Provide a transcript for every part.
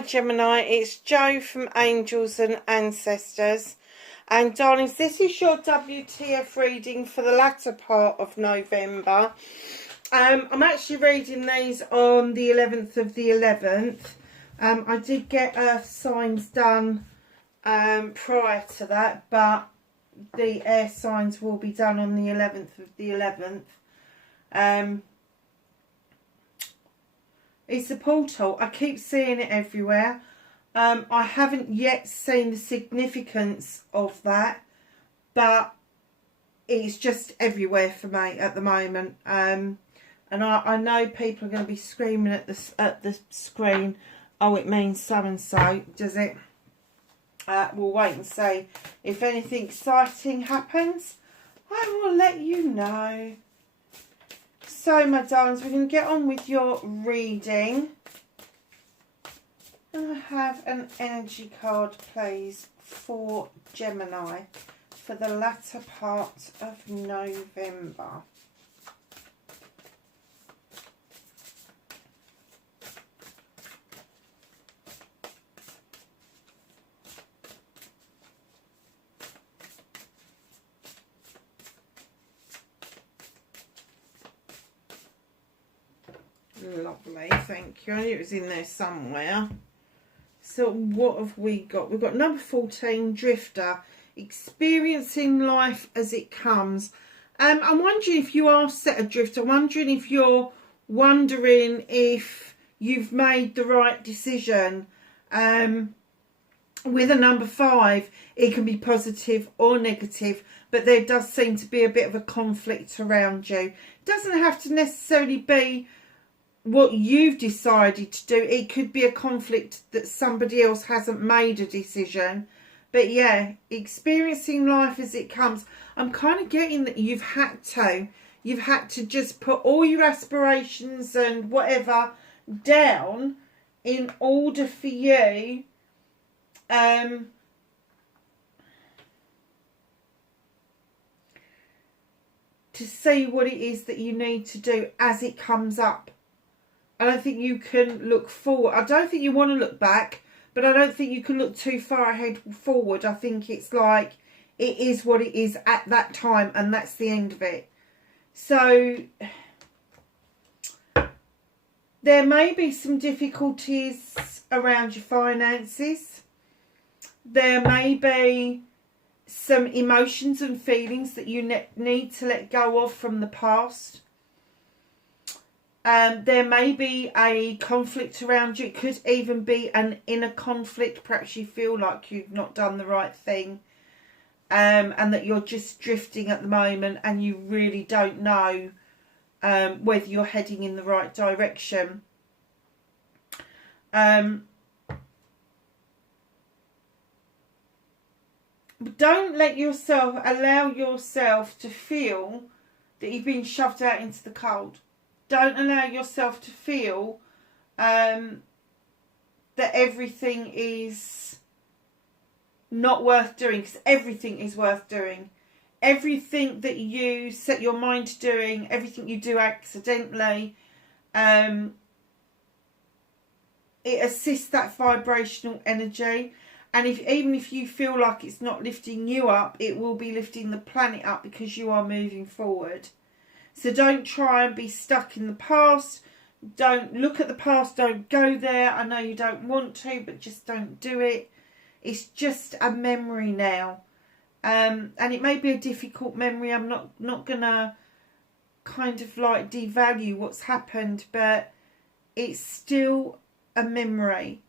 Hi Gemini, it's Jo from Angels and Ancestors, and darlings, this is your WTF reading for the latter part of November. I'm actually reading these on the 11th of the 11th. I did get earth signs done prior to that, but the air signs will be done on the 11th of the 11th. It's a portal. I keep seeing it everywhere. I haven't yet seen the significance of that, but it's just everywhere for me at the moment. And I know people are going to be screaming at the screen, oh, it means so and so, does it? We'll wait and see. If anything exciting happens, I will let you know. So, my darlings, we're going to get on with your reading. And I have an energy card, please, for Gemini for the latter part of November. Lovely, thank you. I knew it was in there somewhere. So what have we got? We've got number 14, Drifter, experiencing life as it comes. I'm wondering if you are set adrift. I'm wondering if you're wondering if you've made the right decision. With a number 5, it can be positive or negative, but there does seem to be a bit of a conflict around you. It doesn't have to necessarily be what you've decided to do. It could be a conflict that somebody else hasn't made a decision. But yeah, experiencing life as it comes. I'm kind of getting that you've had to just put all your aspirations and whatever down in order for you to see what it is that you need to do as it comes up. I don't think you can look forward. I don't think you want to look back, but I don't think you can look too far ahead forward. I think it's like it is what it is at that time, and that's the end of it. So there may be some difficulties around your finances. There may be some emotions and feelings that you need to let go of from the past. There may be a conflict around you. It could even be an inner conflict. Perhaps you feel like you've not done the right thing, and that you're just drifting at the moment and you really don't know whether you're heading in the right direction. Don't allow yourself to feel that you've been shoved out into the cold. Don't allow yourself to feel that everything is not worth doing, because everything is worth doing. Everything that you set your mind to doing, everything you do accidentally, it assists that vibrational energy. And even if you feel like it's not lifting you up, it will be lifting the planet up because you are moving forward. So don't try and be stuck in the past. Don't look at the past. Don't go there. I know you don't want to, but just don't do it. It's just a memory now. And it may be a difficult memory. I'm not going to kind of like devalue what's happened, but it's still a memory.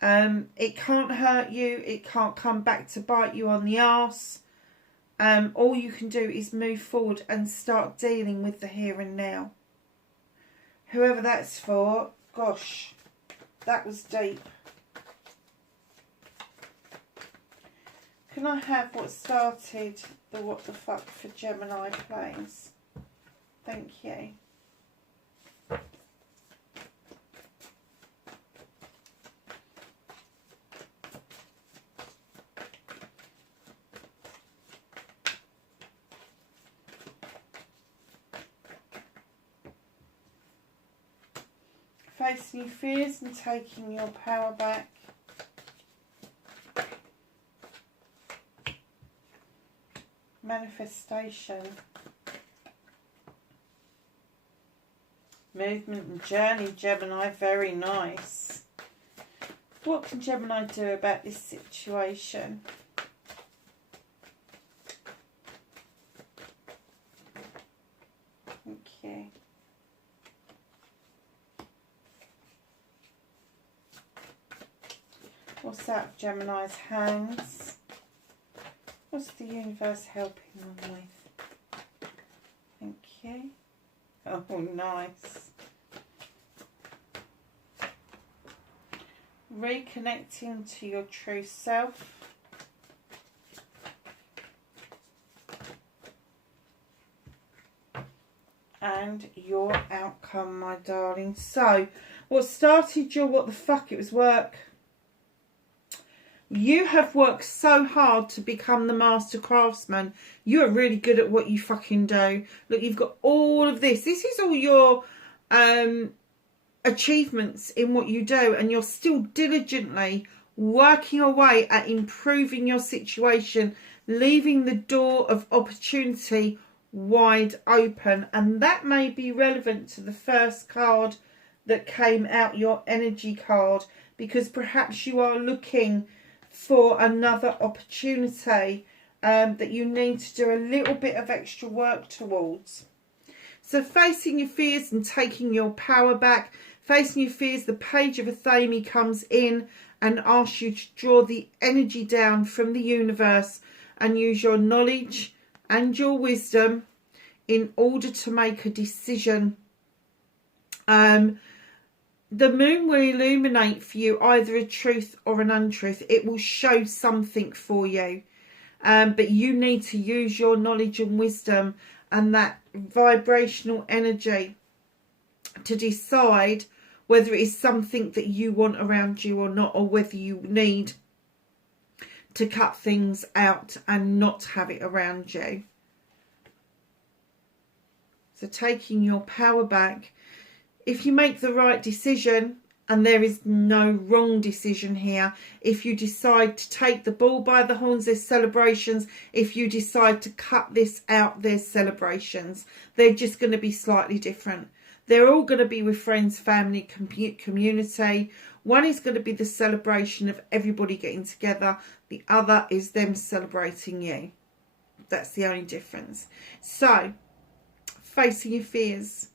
It can't hurt you. It can't come back to bite you on the arse. All you can do is move forward and start dealing with the here and now. Whoever that's for, gosh, that was deep. Can I have what started the what the fuck for Gemini, please? Thank you. facing your fears and taking your power back. Manifestation. Movement and journey, Gemini, very nice. What can Gemini do about this situation? Okay. What's out of Gemini's hands? What's the universe helping them with? Thank you. Oh, nice. Reconnecting to your true self. And your outcome, my darling. So, what started your what the fuck? It was work. You have worked so hard to become the master craftsman. You are really good at what you fucking do. Look, you've got all of this. This is all your achievements in what you do. And you're still diligently working away at improving your situation. Leaving the door of opportunity wide open. And that may be relevant to the first card that came out, your energy card. Because perhaps you are looking for another opportunity that you need to do a little bit of extra work towards. So facing your fears and taking your power back. Facing your fears, the Page of Athame comes in and asks you to draw the energy down from the universe and use your knowledge and your wisdom in order to make a decision. The moon will illuminate for you either a truth or an untruth. It will show something for you. But you need to use your knowledge and wisdom and that vibrational energy to decide whether it is something that you want around you or not, or whether you need to cut things out and not have it around you. So taking your power back. If you make the right decision, and there is no wrong decision here, if you decide to take the bull by the horns, there's celebrations. If you decide to cut this out, there's celebrations. They're just going to be slightly different. They're all going to be with friends, family, community. One is going to be the celebration of everybody getting together. The other is them celebrating you. That's the only difference. So, facing your fears.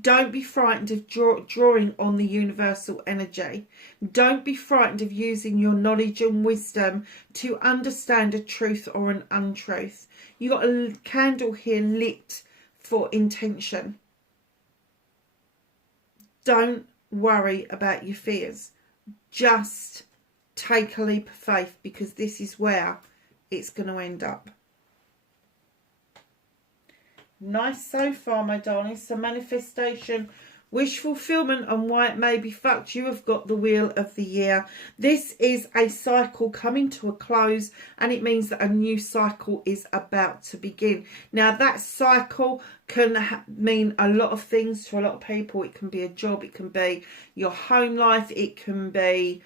Don't be frightened of drawing on the universal energy. Don't be frightened of using your knowledge and wisdom to understand a truth or an untruth. You got a candle here lit for intention. Don't worry about your fears. Just take a leap of faith, because this is where it's going to end up. Nice so far, my darling. So manifestation, wish fulfillment, and why it may be fucked. You have got the Wheel of the Year. This is a cycle coming to a close, and it means that a new cycle is about to begin. Now, that cycle can mean a lot of things to a lot of people. It can be a job, it can be your home life, it can be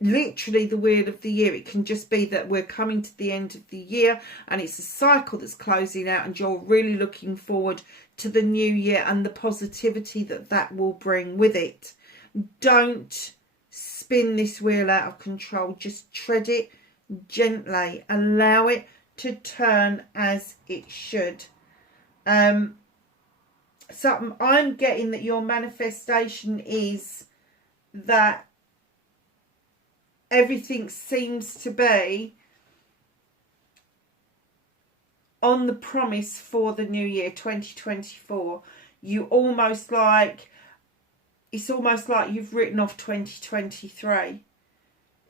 literally the Wheel of the Year. It can just be that we're coming to the end of the year and it's a cycle that's closing out, and you're really looking forward to the new year and the positivity that that will bring with it. Don't spin this wheel out of control. Just tread it gently. Allow it to turn as it should. So I'm getting that your manifestation is that everything seems to be on the promise for the new year 2024. You almost like, it's almost like you've written off 2023.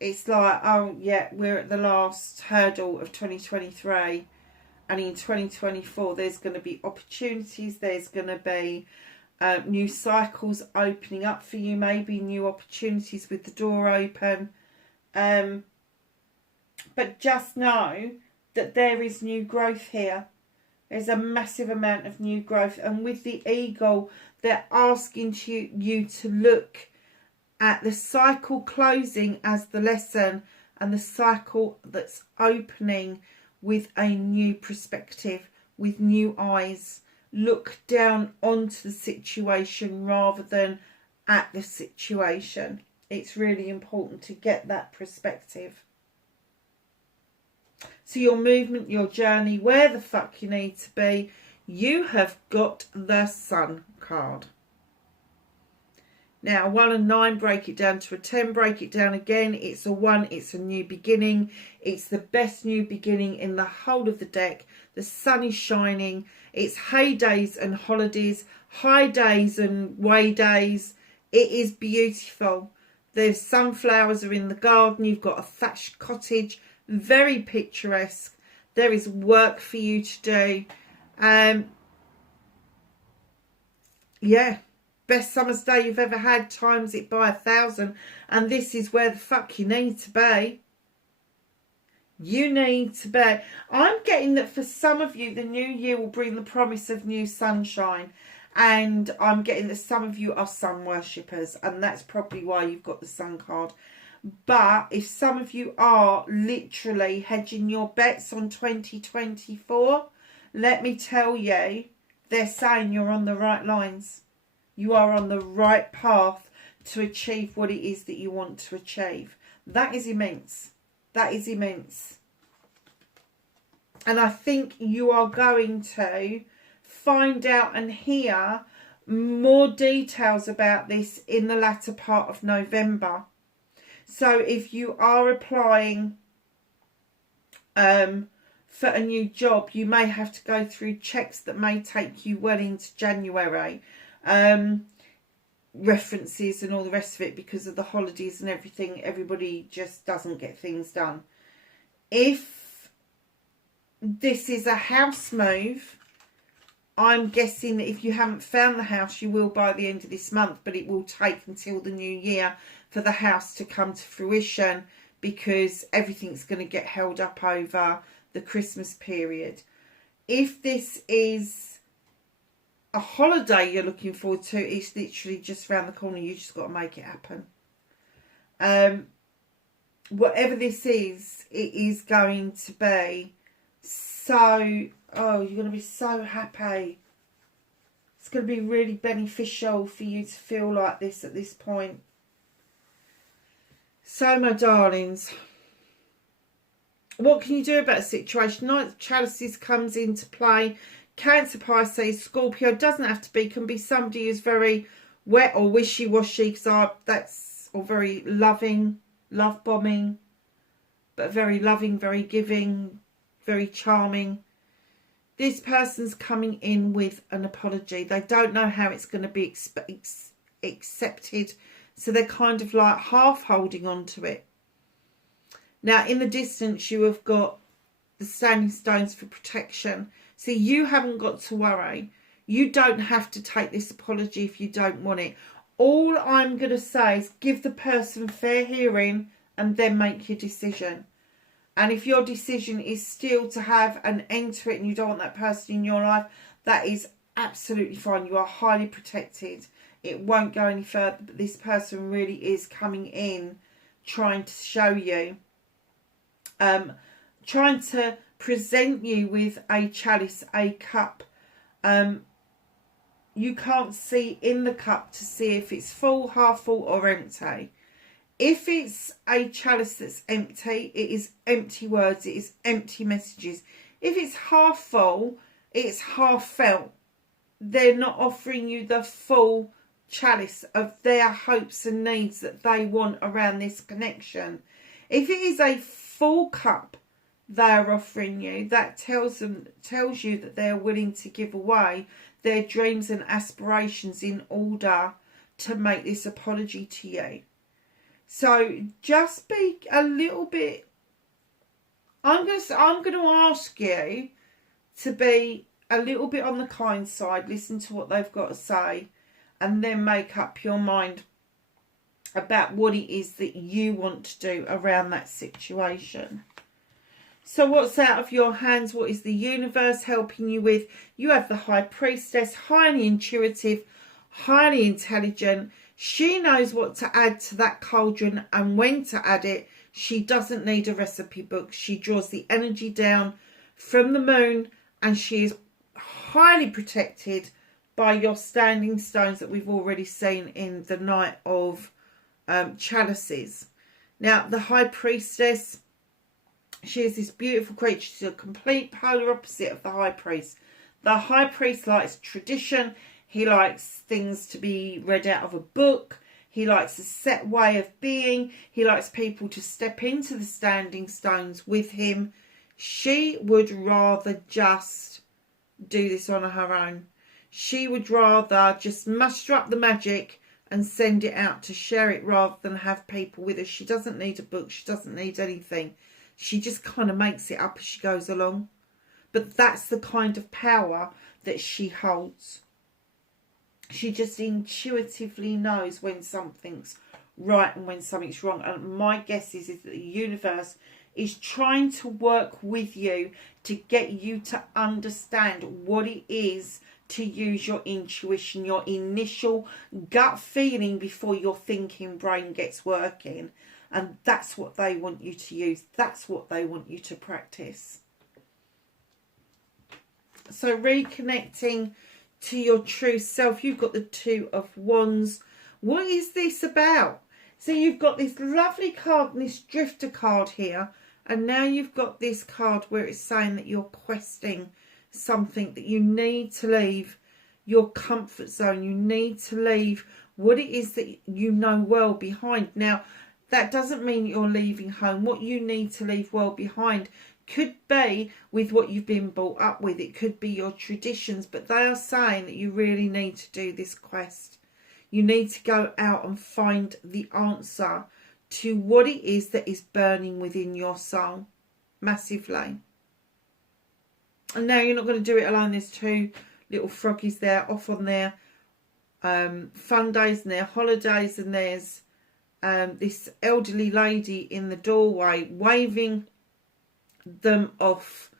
It's like, oh yeah, we're at the last hurdle of 2023, and in 2024 there's going to be opportunities, there's going to be new cycles opening up for you, maybe new opportunities with the door open. But just know that there is new growth here. There's a massive amount of new growth. And with the eagle, they're asking you to look at the cycle closing as the lesson and the cycle that's opening with a new perspective, with new eyes. Look down onto the situation rather than at the situation. It's really important to get that perspective. So your movement, your journey, where the fuck you need to be, you have got the Sun card. Now, a 1 and 9, break it down to a 10, break it down again. It's a 1, it's a new beginning. It's the best new beginning in the whole of the deck. The sun is shining. It's heydays and holidays, high days and way days. It is beautiful. There's sunflowers are in the garden. You've got a thatched cottage, very picturesque. There is work for you to do. Yeah. Best summer's day you've ever had, times it by 1,000. And this is where the fuck you need to be. You need to be. I'm getting that for some of you, the new year will bring the promise of new sunshine. And I'm getting that some of you are sun worshippers. And that's probably why you've got the sun card. But if some of you are literally hedging your bets on 2024, let me tell you, they're saying you're on the right lines. You are on the right path to achieve what it is that you want to achieve. That is immense. That is immense. And I think you are going to find out and hear more details about this in the latter part of November. So if you are applying for a new job, you may have to go through checks that may take you well into January. References and all the rest of it, because of the holidays and everything. Everybody just doesn't get things done. If this is a house move, I'm guessing that if you haven't found the house, you will by the end of this month, but it will take until the new year for the house to come to fruition, because everything's going to get held up over the Christmas period. If this is a holiday you're looking forward to, it's literally just around the corner. You just got to make it happen. Whatever this is, it is going to be so, oh, you're going to be so happy. It's going to be really beneficial for you to feel like this at this point. So, my darlings, what can you do about a situation? Knight of Chalices comes into play. Cancer, Pisces, Scorpio, doesn't have to be, can be somebody who's very wet or wishy-washy, because that's, or very loving, love bombing, but very loving, very giving, very charming. This person's coming in with an apology. They don't know how it's going to be accepted, so they're kind of like half holding on to it. Now, in the distance, you have got the standing stones for protection. So you haven't got to worry. You don't have to take this apology if you don't want it. All I'm going to say is give the person fair hearing and then make your decision. And if your decision is still to have an end to it and you don't want that person in your life, that is absolutely fine. You are highly protected. It won't go any further. But this person really is coming in, trying to show you, trying to present you with a chalice, a cup. You can't see in the cup to see if it's full, half full or empty. If it's a chalice that's empty, it is empty words, it is empty messages. If it's half full, it's half felt. They're not offering you the full chalice of their hopes and needs that they want around this connection. If it is a full cup they're offering you, that tells you that they're willing to give away their dreams and aspirations in order to make this apology to you. So just be a little bit, I'm going to ask you to be a little bit on the kind side, listen to what they've got to say, and then make up your mind about what it is that you want to do around that situation. So what's out of your hands? What is the universe helping you with? You have the High Priestess, highly intuitive, highly intelligent. She knows what to add to that cauldron and when to add it. She doesn't need a recipe book. She draws the energy down from the moon, and she is highly protected by your standing stones that we've already seen in the Knight of Chalices. Now, the High Priestess, she is this beautiful creature. She's a complete polar opposite of the High Priest. The High Priest likes tradition. He likes things to be read out of a book. He likes a set way of being. He likes people to step into the standing stones with him. She would rather just do this on her own. She would rather just muster up the magic and send it out to share it rather than have people with her. She doesn't need a book. She doesn't need anything. She just kind of makes it up as she goes along. But that's the kind of power that she holds. She just intuitively knows when something's right and when something's wrong. And my guess is that the universe is trying to work with you to get you to understand what it is to use your intuition, your initial gut feeling before your thinking brain gets working. And that's what they want you to use. That's what they want you to practice. So reconnecting to your true self. You've got the Two of Wands. What is this about? So you've got this lovely card, this drifter card here. And now you've got this card where it's saying that you're questing something, that you need to leave your comfort zone. You need to leave what it is that you know well behind. Now, that doesn't mean you're leaving home. What you need to leave well behind could be with what you've been brought up with. It could be your traditions. But they are saying that you really need to do this quest. You need to go out and find the answer to what it is that is burning within your soul. Massively. And now you're not going to do it alone. There's two little froggies there off on their fun days and their holidays. And there's this elderly lady in the doorway waving them off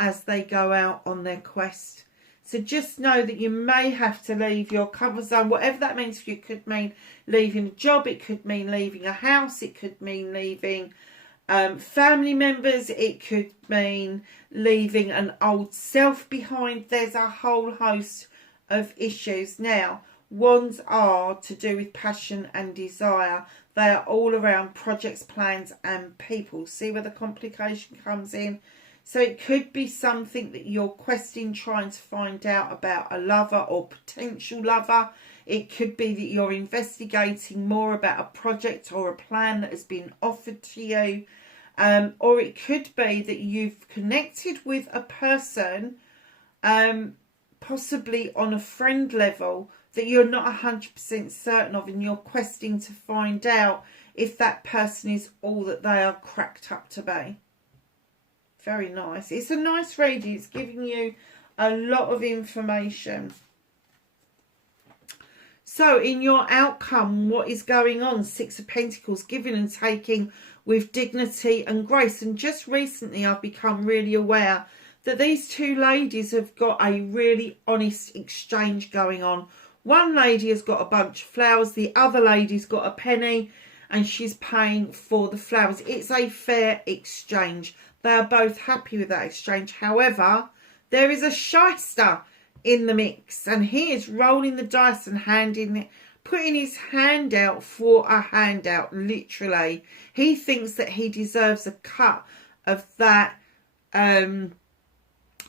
as they go out on their quest. So just know that you may have to leave your comfort zone, whatever that means for you. It could mean leaving a job, it could mean leaving a house, it could mean leaving family members, it could mean leaving an old self behind. There's a whole host of issues. Now, wands are to do with passion and desire. They are all around projects, plans and people. See where the complication comes in? So it could be something that you're questing, trying to find out about a lover or potential lover. It could be that you're investigating more about a project or a plan that has been offered to you. Or it could be that you've connected with a person, possibly on a friend level, that you're not 100% certain of, and you're questing to find out if that person is all that they are cracked up to be. Very nice. It's a nice reading. It's giving you a lot of information. So in your outcome, what is going on? Six of Pentacles, giving and taking with dignity and grace. And just recently I've become really aware that these two ladies have got a really honest exchange going on. One lady has got a bunch of flowers. The other lady's got a penny and she's paying for the flowers. It's a fair exchange. They are both happy with that exchange. However, there is a shyster in the mix, and he is rolling the dice and putting his hand out for a handout, literally. He thinks that he deserves a cut of that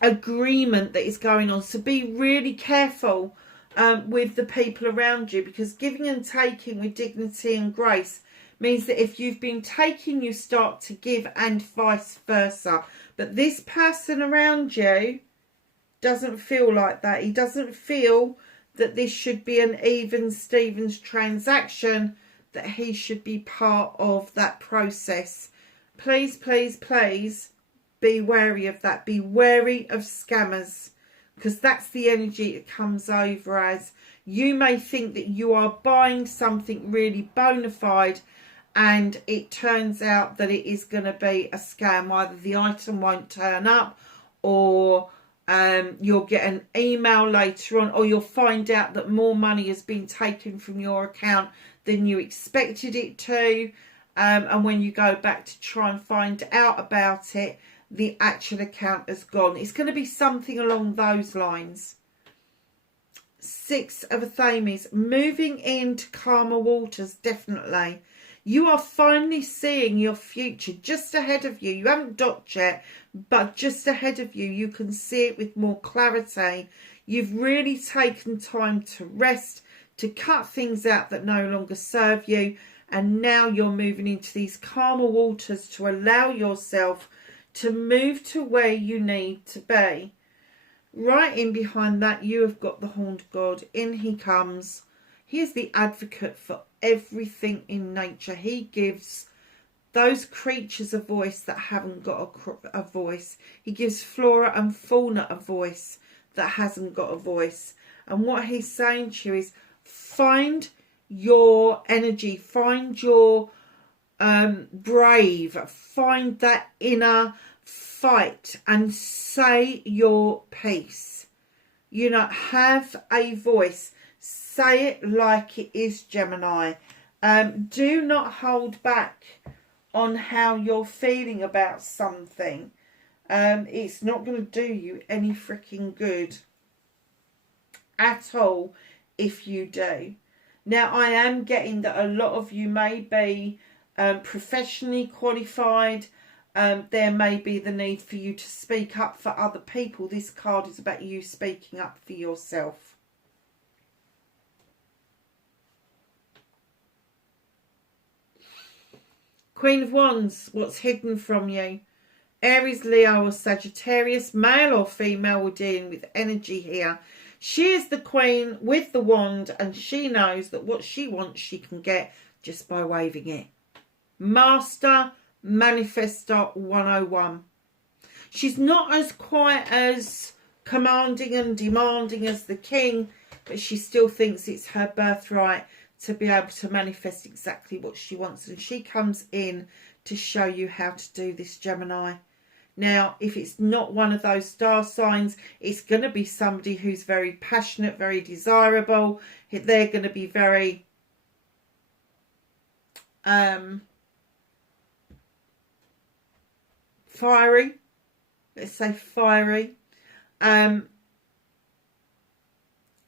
agreement that is going on. So be really careful with the people around you, because giving and taking with dignity and grace means that if you've been taking, you start to give, and vice versa. But this person around you doesn't feel like that. He doesn't feel that this should be an even Stevens transaction, that he should be part of that process. Please, please, please be wary of that. Be wary of scammers, because that's the energy it comes over as. You may think that you are buying something really bona fide, and it turns out that it is going to be a scam. Either the item won't turn up, or you'll get an email later on, or you'll find out that more money has been taken from your account than you expected it to. And when you go back to try and find out about it, the actual account has gone. It's going to be something along those lines. Six of Athames, moving into calmer waters, definitely. You are finally seeing your future just ahead of you. You haven't docked yet, but just ahead of you, you can see it with more clarity. You've really taken time to rest, to cut things out that no longer serve you. And now you're moving into these calmer waters to allow yourself to move to where you need to be. Right in behind that, you have got the Horned God. In he comes. He is the advocate for everything in nature. He gives those creatures a voice that haven't got a voice. He gives flora and fauna a voice that hasn't got a voice. And what he's saying to you is, find your energy, find your brave, find that inner fight and say your piece. You know, have a voice. Say it like it is, Gemini. Do not hold back on how you're feeling about something. It's not going to do you any freaking good at all if you do. Now, I am getting that a lot of you may be professionally qualified. There may be the need for you to speak up for other people. This card is about you speaking up for yourself. Queen of Wands, what's hidden from you? Aries, Leo or Sagittarius, male or female, we're dealing with energy here. She is the queen with the wand, and she knows that what she wants she can get just by waving it. Master Manifestor 101. She's not as quite as commanding and demanding as the king, but she still thinks it's her birthright to be able to manifest exactly what she wants. And she comes in to show you how to do this, Gemini. Now, if it's not one of those star signs, it's going to be somebody who's very passionate, very desirable. They're going to be very fiery. Let's say fiery.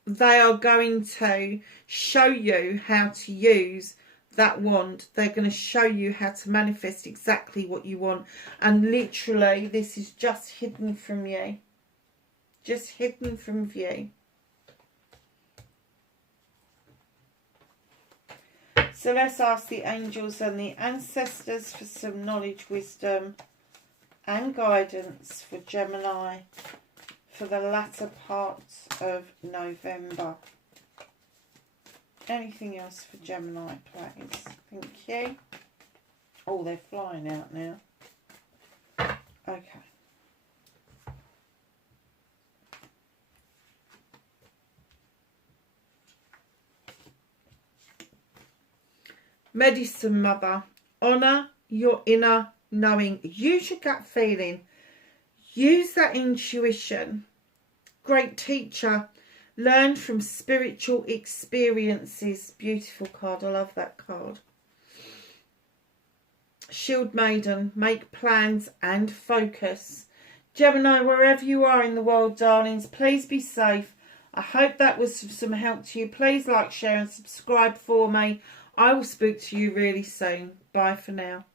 They are going to show you how to use that wand. They're going to show you how to manifest exactly what you want. And literally, this is just hidden from you. Just hidden from view. So let's ask the angels and the ancestors for some knowledge, wisdom and guidance for Gemini for the latter part of November. Anything else for Gemini, please? Thank you. Oh, they're flying out now. Okay. Medicine Mother. Honour your inner knowing. Use your gut feeling. Use that intuition. Great teacher. Learn from spiritual experiences. Beautiful card. I love that card. Shield Maiden. Make plans and focus. Gemini, wherever you are in the world, darlings, please be safe. I hope that was some help to you. Please like, share and subscribe for me. I will speak to you really soon. Bye for now.